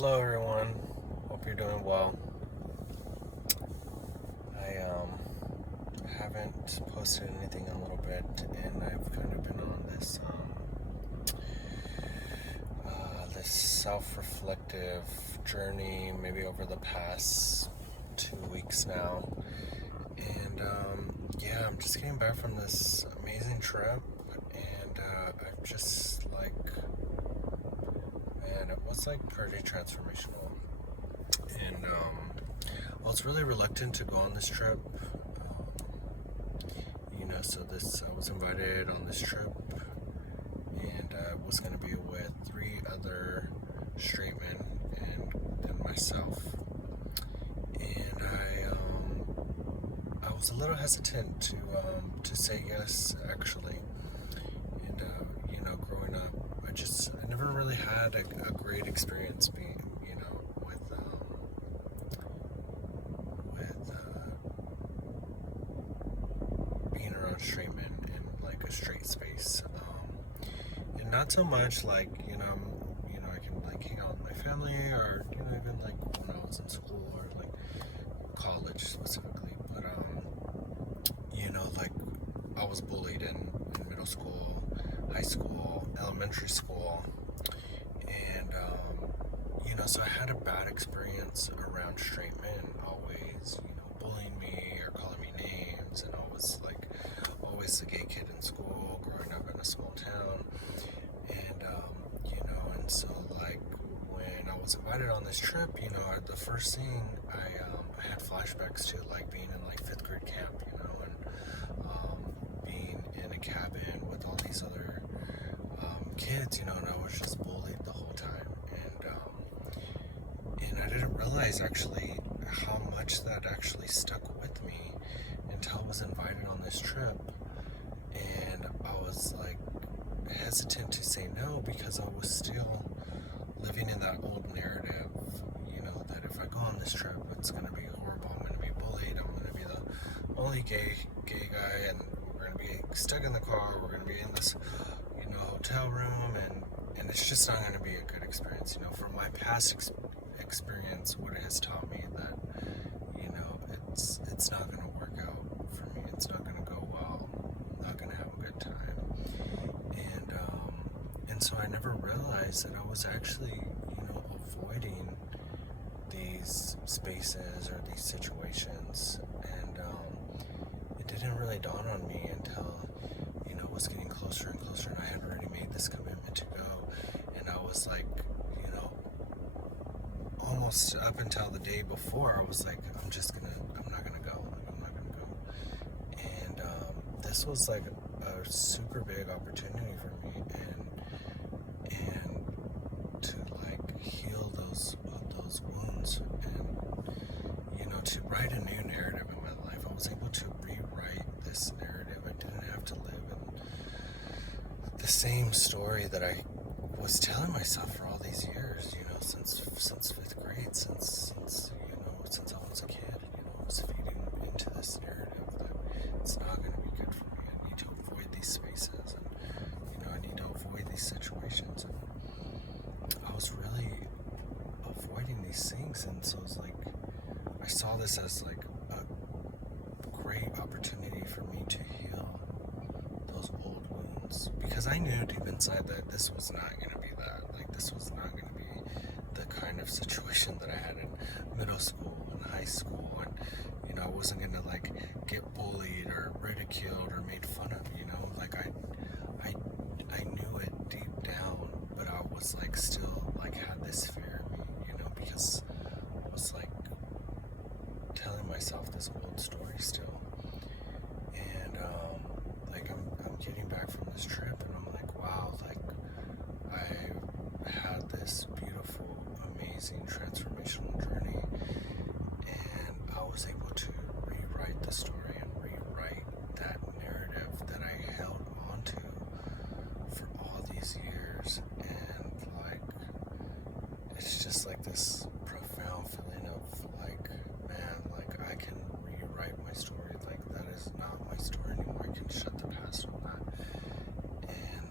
Hello everyone. Hope you're doing well. I haven't posted anything in a little bit, and I've kind of been on this self-reflective journey, maybe over the past 2 weeks now. And yeah, I'm just getting back from this amazing trip, and I've just man, it was pretty transformational. And I was really reluctant to go on this trip. I was invited on this trip, and I was going to be with 3 other straight men and then myself. And I was a little hesitant to say yes, actually. And growing up, I never really had a great experience being, with being around straight men in like a straight space. And not so much I can like hang out with my family, or even like when I was in school or like college specifically. But like I was bullied in middle school, high school, elementary school, and so I had a bad experience around straight men always, bullying me or calling me names, and I was always the gay kid in school, growing up in a small town, and and so like when I was invited on this trip, the first thing I had flashbacks to like being in like fifth grade camp, and being in a cabin with all these other kids, and I was just bullied the whole time, and I didn't realize actually how much that actually stuck with me until I was invited on this trip, and I was like hesitant to say no because I was still living in that old narrative, that if I go on this trip, it's gonna be horrible. I'm gonna be bullied. I'm gonna be the only gay guy, and we're gonna be stuck in the car. We're gonna be in this, hotel room, and it's just not gonna be a good experience. From my past experience, what it has taught me that, it's not gonna work out for me. It's not gonna go well. I'm not gonna have a good time, and so I never realized that I was actually, avoiding these spaces or these situations, and it didn't really dawn on me until it was getting closer and closer, and I had already made this commitment to go, and I was like, almost up until the day before, I was like, I'm not gonna go, I'm not gonna go, and this was like a super big opportunity for me, and to like heal those wounds, and to write a new narrative in my life. I was able to rewrite this narrative. I didn't have to live in the same story that I was telling myself for all these years, since fifth grade, since I was a kid, I was feeding into this narrative that it's not going to be good for me. I need to avoid these spaces, and I need to avoid these situations, and I was really avoiding these things, and so it's like I saw this as like a great opportunity for me to heal those old wounds, because I knew deep inside that this was not going to be that. Like, this was not going to be the kind of situation that I had in middle school and high school, and I wasn't going to like get bullied or ridiculed or made fun of. Like I knew it deep down, but I was like still like had this fear in me, because I was like telling myself this old story still. And like I'm getting back from this trip, and I'm like, wow, like I had this beautiful, amazing, transformational journey, and I was able to rewrite the story and rewrite that narrative that I held onto for all these years. And like it's just like this profound feeling of like, man, like I can rewrite my story. Like, that is not my story anymore. I can shut the past on that, and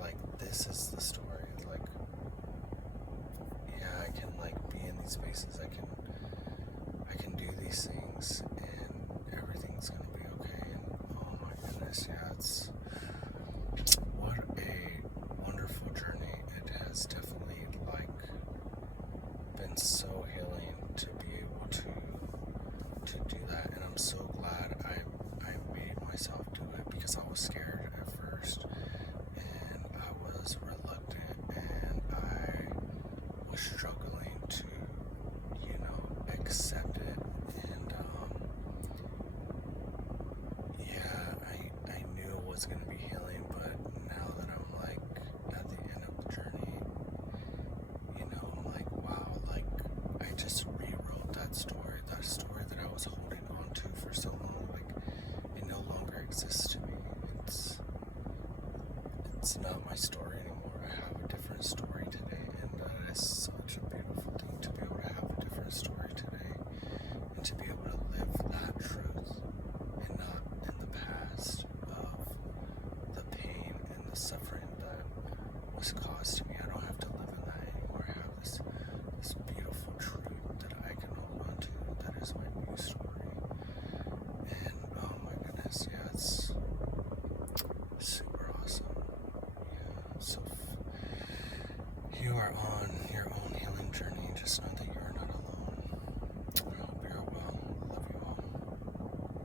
like this is the story. Like, yeah, I can spaces. I can do these things, and everything's gonna be okay. And oh my goodness, yeah, it's what a wonderful journey. It has definitely been so healing to be able to do that, and I'm so glad I made myself do it, because I was scared at first, and I was reluctant, and I was struggling to, accept it, and yeah, I knew it was going to be healing, but now that I'm at the end of the journey, I'm like, wow, I just rewrote that story that I was holding on to for so long. It no longer exists to me. It's not my story anymore. I have a different story today, and that is such a beautiful thing, to be able to have a different story today, and to be able to live that truth, and not in the past of the pain and the suffering that was caused to me. I don't have to live in that anymore. I have this beautiful truth that I can hold on to, that is my new story. And oh my goodness, yeah, it's super awesome. Yeah, so you are on your own healing journey. Just know that